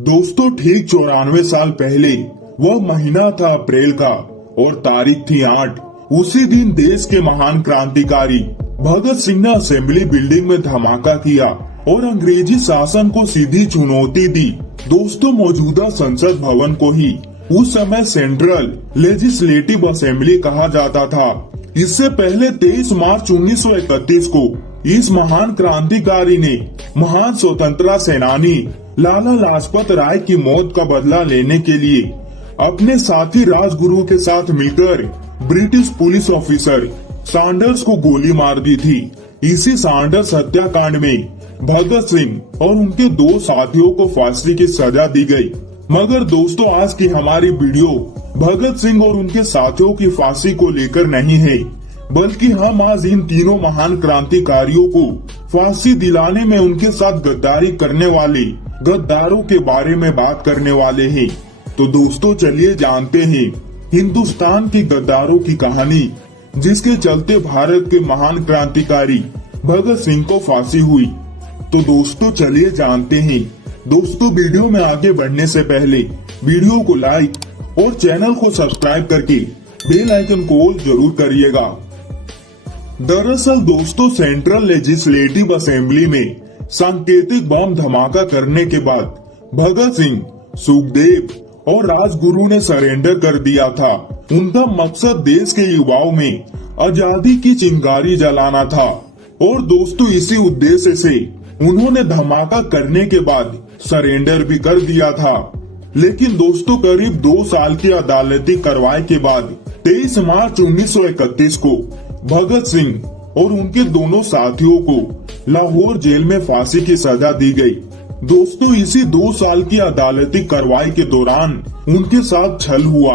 दोस्तों ठीक 94 साल पहले वह महीना था अप्रैल का और तारीख थी 8। उसी दिन देश के महान क्रांतिकारी भगत सिंह ने असेंबली बिल्डिंग में धमाका किया और अंग्रेजी शासन को सीधी चुनौती दी। दोस्तों मौजूदा संसद भवन को ही उस समय सेंट्रल लेजिस्लेटिव असेंबली कहा जाता था। इससे पहले 23 मार्च 1931 को इस महान क्रांतिकारी ने महान स्वतंत्रता सेनानी लाला लाजपत राय की मौत का बदला लेने के लिए अपने साथी राजगुरु के साथ मिलकर ब्रिटिश पुलिस ऑफिसर सैंडर्स को गोली मार दी थी। इसी सैंडर्स हत्याकांड में भगत सिंह और उनके 2 साथियों को फांसी की सजा दी गई। मगर दोस्तों आज की हमारी वीडियो भगत सिंह और उनके साथियों की फांसी को लेकर नहीं है, बल्कि हम आज इन तीनों महान क्रांतिकारियों को फांसी दिलाने में उनके साथ गद्दारी करने वाले गद्दारों के बारे में बात करने वाले हैं। तो दोस्तों चलिए जानते हैं हिंदुस्तान के गद्दारों की कहानी, जिसके चलते भारत के महान क्रांतिकारी भगत सिंह को फांसी हुई। तो दोस्तों चलिए जानते हैं। दोस्तों वीडियो में आगे बढ़ने से पहले वीडियो को लाइक और चैनल को सब्सक्राइब करके बेल आइकन को ऑल जरूर करिएगा। दरअसल दोस्तों सेंट्रल लेजिस्लेटिव असेंबली में सांकेतिक बम धमाका करने के बाद भगत सिंह, सुखदेव और राजगुरु ने सरेंडर कर दिया था। उनका मकसद देश के युवाओं में आजादी की चिंगारी जलाना था और दोस्तों इसी उद्देश्य से उन्होंने धमाका करने के बाद सरेंडर भी कर दिया था। लेकिन दोस्तों करीब 2 साल की अदालती कार्रवाई के बाद 23 मार्च 1931 को भगत सिंह और उनके दोनों साथियों को लाहौर जेल में फांसी की सजा दी गई। दोस्तों इसी 2 साल की अदालती कार्रवाई के दौरान उनके साथ छल हुआ।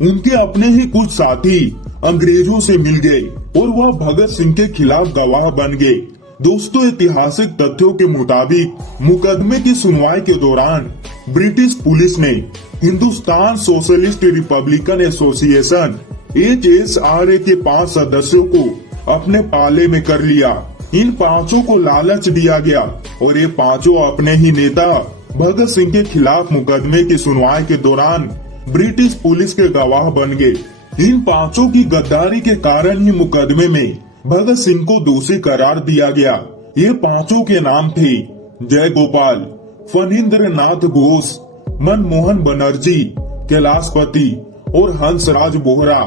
उनके अपने ही कुछ साथी अंग्रेजों से मिल गए और वह भगत सिंह के खिलाफ गवाह बन गए। दोस्तों ऐतिहासिक तथ्यों के मुताबिक मुकदमे की सुनवाई के दौरान ब्रिटिश पुलिस ने Hindustan socialist Republican association HSRA के 5 सदस्यों को अपने पाले में कर लिया। इन 5 को लालच दिया गया और ये 5 अपने ही नेता भगत सिंह के खिलाफ मुकदमे की सुनवाई के दौरान ब्रिटिश पुलिस के गवाह बन गए। इन 5 की गद्दारी के कारण ही मुकदमे में भगत सिंह को दोषी करार दिया गया। ये 5 के नाम थे जय गोपाल, फणींद्र नाथ घोष, मनमोहन बनर्जी, कैलाशपति और हंसराज बोहरा।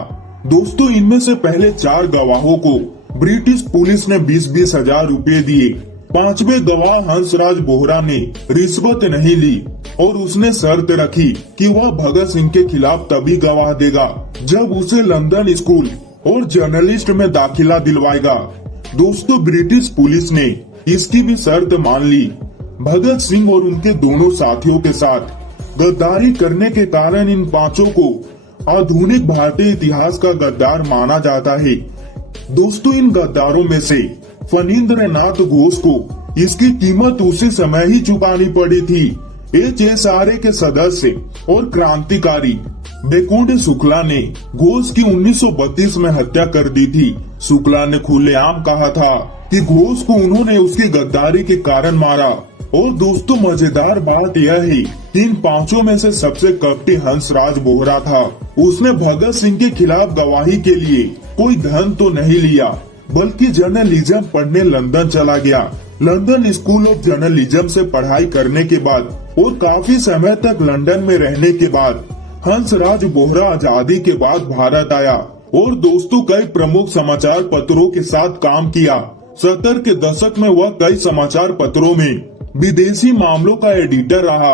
दोस्तों इनमें से पहले 4 गवाहों को ब्रिटिश पुलिस ने 20-20 हजार रुपए दिए। 5वें गवाह हंसराज बोहरा ने रिश्वत नहीं ली और उसने शर्त रखी कि वह भगत सिंह के खिलाफ तभी गवाह देगा जब उसे लंदन स्कूल और जर्नलिस्ट में दाखिला दिलवाएगा। दोस्तों ब्रिटिश पुलिस ने इसकी भी शर्त मान ली। भगत सिंह और उनके दोनों साथियों के साथ गद्दारी करने के कारण इन 5 को आधुनिक भारतीय इतिहास का गद्दार माना जाता है। दोस्तों इन गद्दारों में से फणींद्र नाथ घोष को इसकी कीमत उसी समय ही चुकानी पड़ी थी। HSRA के सदस्य और क्रांतिकारी बेकुंड शुक्ला ने घोष की 1932 में हत्या कर दी थी। शुक्ला ने खुलेआम कहा था कि घोष को उन्होंने उसकी गद्दारी के कारण मारा। और दोस्तों मजेदार बात यह है कि इन 5 में से सबसे कपटी हंसराज बोहरा था। उसने भगत सिंह के खिलाफ गवाही के लिए कोई धन तो नहीं लिया, बल्कि जर्नलिज्म पढ़ने लंदन चला गया। लंदन स्कूल ऑफ जर्नलिज्म से पढ़ाई करने के बाद और काफी समय तक लंदन में रहने के बाद हंसराज बोहरा आजादी के बाद भारत आया और दोस्तों कई प्रमुख समाचार पत्रों के साथ काम किया। 70 के दशक में वह कई समाचार पत्रों में विदेशी मामलों का एडिटर रहा।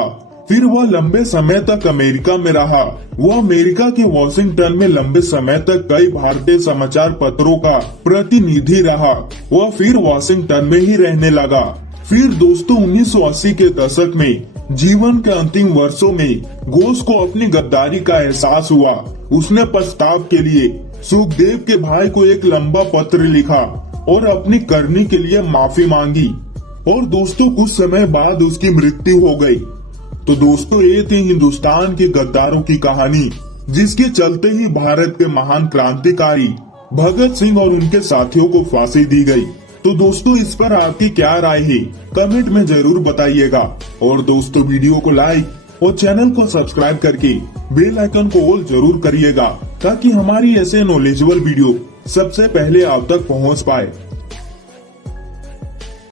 फिर वह लंबे समय तक अमेरिका में रहा। वह अमेरिका के वॉशिंगटन में लंबे समय तक कई भारतीय समाचार पत्रों का प्रतिनिधि रहा। वह फिर वॉशिंगटन में ही रहने लगा। फिर दोस्तों 1980 के दशक में जीवन के अंतिम वर्षों में घोष को अपनी गद्दारी का एहसास हुआ। उसने पछताव के लिए सुखदेव के भाई को एक लंबा पत्र लिखा और अपनी करनी के लिए माफी मांगी और दोस्तों कुछ समय बाद उसकी मृत्यु हो गई। तो दोस्तों ये थी हिंदुस्तान के गद्दारों की कहानी, जिसके चलते ही भारत के महान क्रांतिकारी भगत सिंह और उनके साथियों को फांसी दी गई। तो दोस्तों इस पर आपकी क्या राय है कमेंट में जरूर बताइएगा। और दोस्तों वीडियो को लाइक और चैनल को सब्सक्राइब करके बेल आइकन को ऑल जरूर करिएगा ताकि हमारी ऐसे नॉलेजेबल वीडियो सबसे पहले आप तक पहुंच पाए।